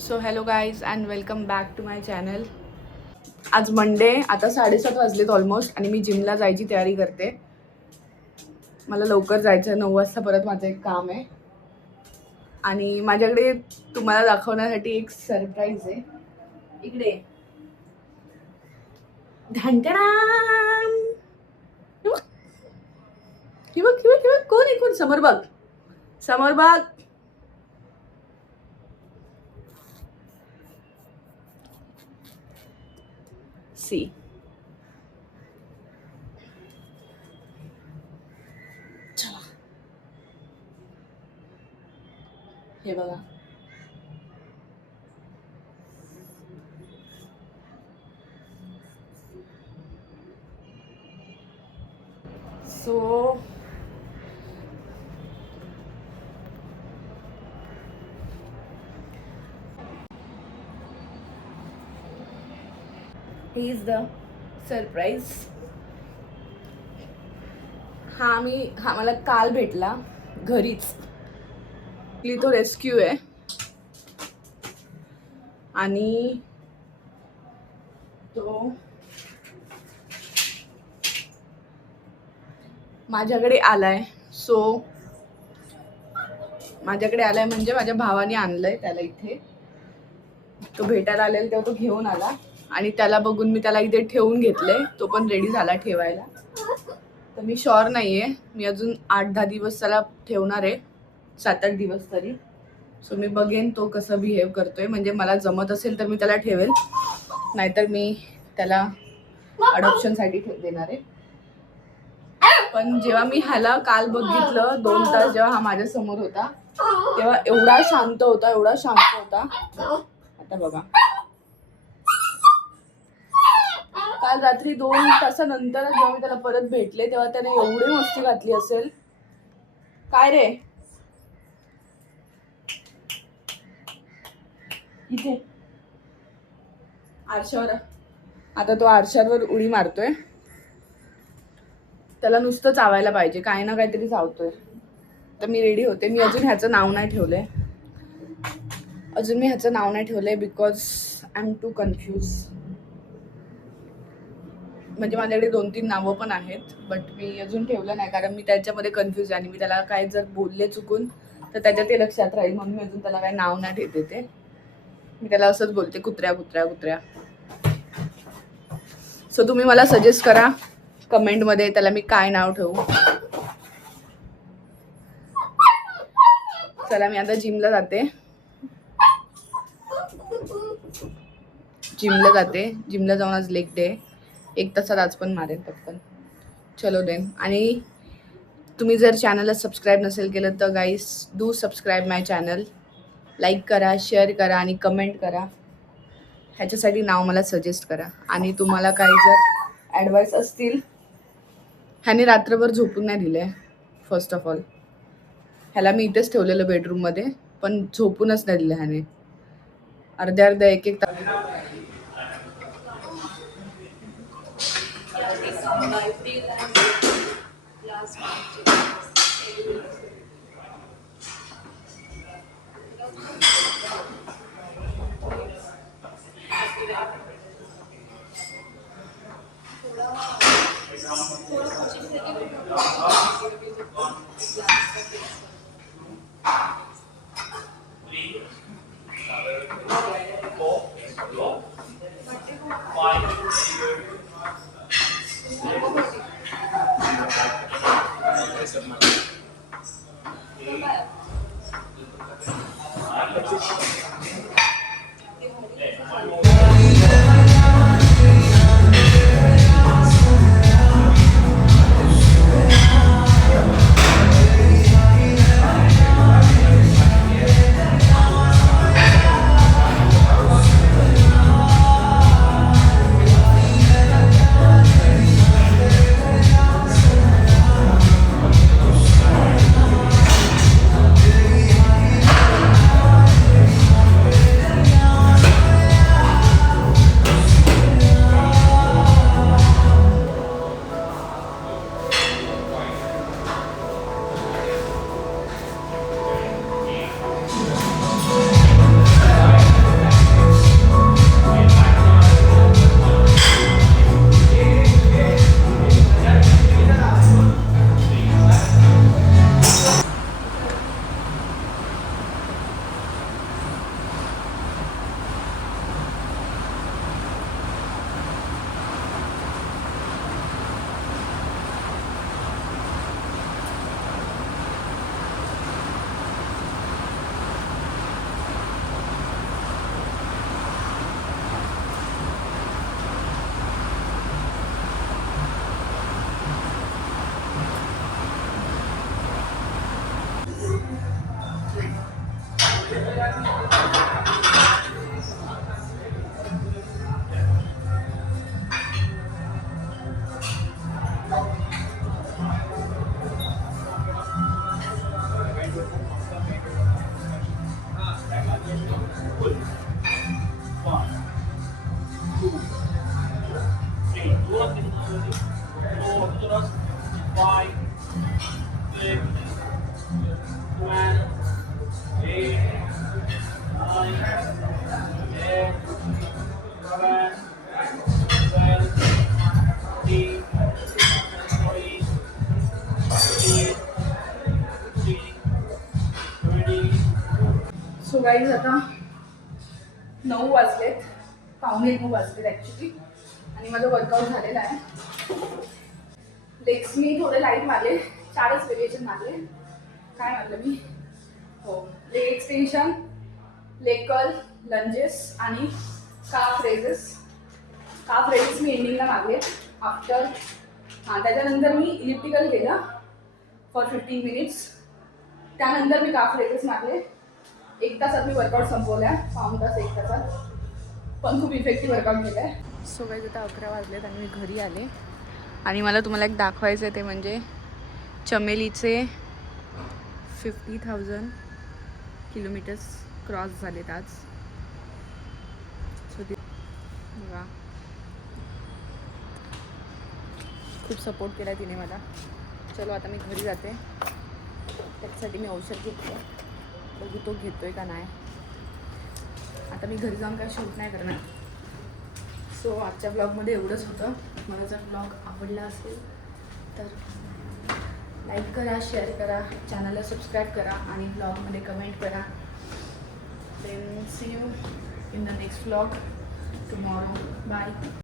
So hello guys and welcome back to my channel. आज Monday, आता 7:30 वाजलेत almost आणि मी जिमला जायची तयारी करते. मला लवकर जायचं आहे, 9 वाजता परत माझं एक काम आहे. आणि माझ्याकडे तुम्हाला दाखवण्यासाठी एक सरप्राईज आहे. इकडे ढांटणाम. हे बघ कोण आहे, कोण? समोर बघ, समोर बघ. सी चला, हे बघा. So he is the surprise. हा मला काल भेटला घरीच. तो रेस्क्यू आहे आणि तो माझ्याकडे आलाय. माझ्याकडे आलाय म्हणजे माझ्या भावाने आणलंय त्याला इथे. तो भेटायला आलेला तेव्हा तो घेऊन आला आणि त्याला बघून मी त्याला इथे ठेवून घेतलंय. तो पण रेडी झाला ठेवायला. तर मी शुअर नाहीये, मी अजून 8-10 दिवस त्याला ठेवणार आहे, 7-8 दिवस तरी. सो मी बघेन तो कसं बिहेव करतोय. म्हणजे मला जमत असेल तर मी त्याला ठेवेल, नाहीतर मी त्याला अडॉप्शनसाठी देणार आहे. पण जेव्हा मी ह्याला काल बघितलं 2 तास, जेव्हा हा माझ्या समोर होता तेव्हा एवढा शांत होता. आता बघा, काल रात्री 2 तासानंतर जेव्हा मी त्याला परत भेटले तेव्हा त्याने एवढी मस्ती घातली असेल. काय रे, इथे आरशावर. आता तो आरशावर उडी मारतोय. त्याला नुसतं चावायला पाहिजे, काही ना काहीतरी चावतोय. तर मी रेडी होते. मी अजून ह्याचं नाव नाही ठेवलंय. Because I am too confused. म्हणजे माझ्याकडे 2-3 नावं पण आहेत, बट मी अजून ठेवलं नाही कारण मी त्याच्यामध्ये कन्फ्यूज आहे. आणि मी त्याला काय जर बोलले चुकून तर त्याच्या ते लक्षात राहील, म्हणून मी अजून त्याला काही नाव नाही ठेवते. ते मी त्याला असंच बोलते, कुत्र्या. सो तुम्ही मला सजेस्ट करा कमेंटमध्ये त्याला मी काय नाव ठेवू. चला, मी आता जिमला जाते. जिमला जाऊन आज लेग डे. 1 तासात आज पण मारेन पटकन. चलो देन. आणि तुम्ही जर चॅनलला सबस्क्राईब नसेल केलं तर guys do subscribe my channel. Like करा, शेअर करा आणि कमेंट करा. ह्याच्यासाठी नाव मला सजेस्ट करा. आणि तुम्हाला काही जर ॲडवाईस असतील. ह्याने रात्रभर झोपून नाही दिले. फर्स्ट ऑफ ऑल ह्याला मी इथेच ठेवलेलं बेडरूममध्ये, पण झोपूनच नाही दिलं ह्याने. अर्ध्या 1-1 तास. गाईज आता 9 वाजलेत, 9:45 वाजलेत ॲक्च्युली, आणि माझं वर्कआउट झालेलं आहे. लेग्स मी थोडे लाईट मारले, 4च व्हेरिएशन मारले. काय मारलं मी? हो, leg extension, leg curl, lunges आणि काफ रेजेस. काफ रेजेस मी एंडिंगला मारले आफ्टर. त्याच्यानंतर मी इलिप्टिकल केलं फॉर 15 मिनिट्स. त्यानंतर मी काफ रेजेस मारले. 1 तासात मी वर्कआउट संपवला, पाऊण तास 1 तासात, पण खूप इफेक्टिव्ह वर्कआउट केलं आहे. सो गाईज आता 11 वाजलेत आणि मी घरी आले, आणि मला तुम्हाला एक दाखवायचं आहे, ते म्हणजे चमेलीचे 50,000 किलोमीटर्स क्रॉस झालेत आज. सो बघा, खूप सपोर्ट केला तिने मला. चलो आता मी घरी जाते, त्याच्यासाठी मी औषध घेतलं, बघू तो घेतोय का नाही. आता मी घरी जाऊन काय शूट नाही करणार. सो आजच्या ब्लॉगमध्ये एवढंच होतं. मला जर ब्लॉग आवडला असेल तर लाईक करा, शेअर करा, चॅनलला सबस्क्राईब करा आणि ब्लॉगमध्ये कमेंट करा. Then see you in the next blog tomorrow. Bye.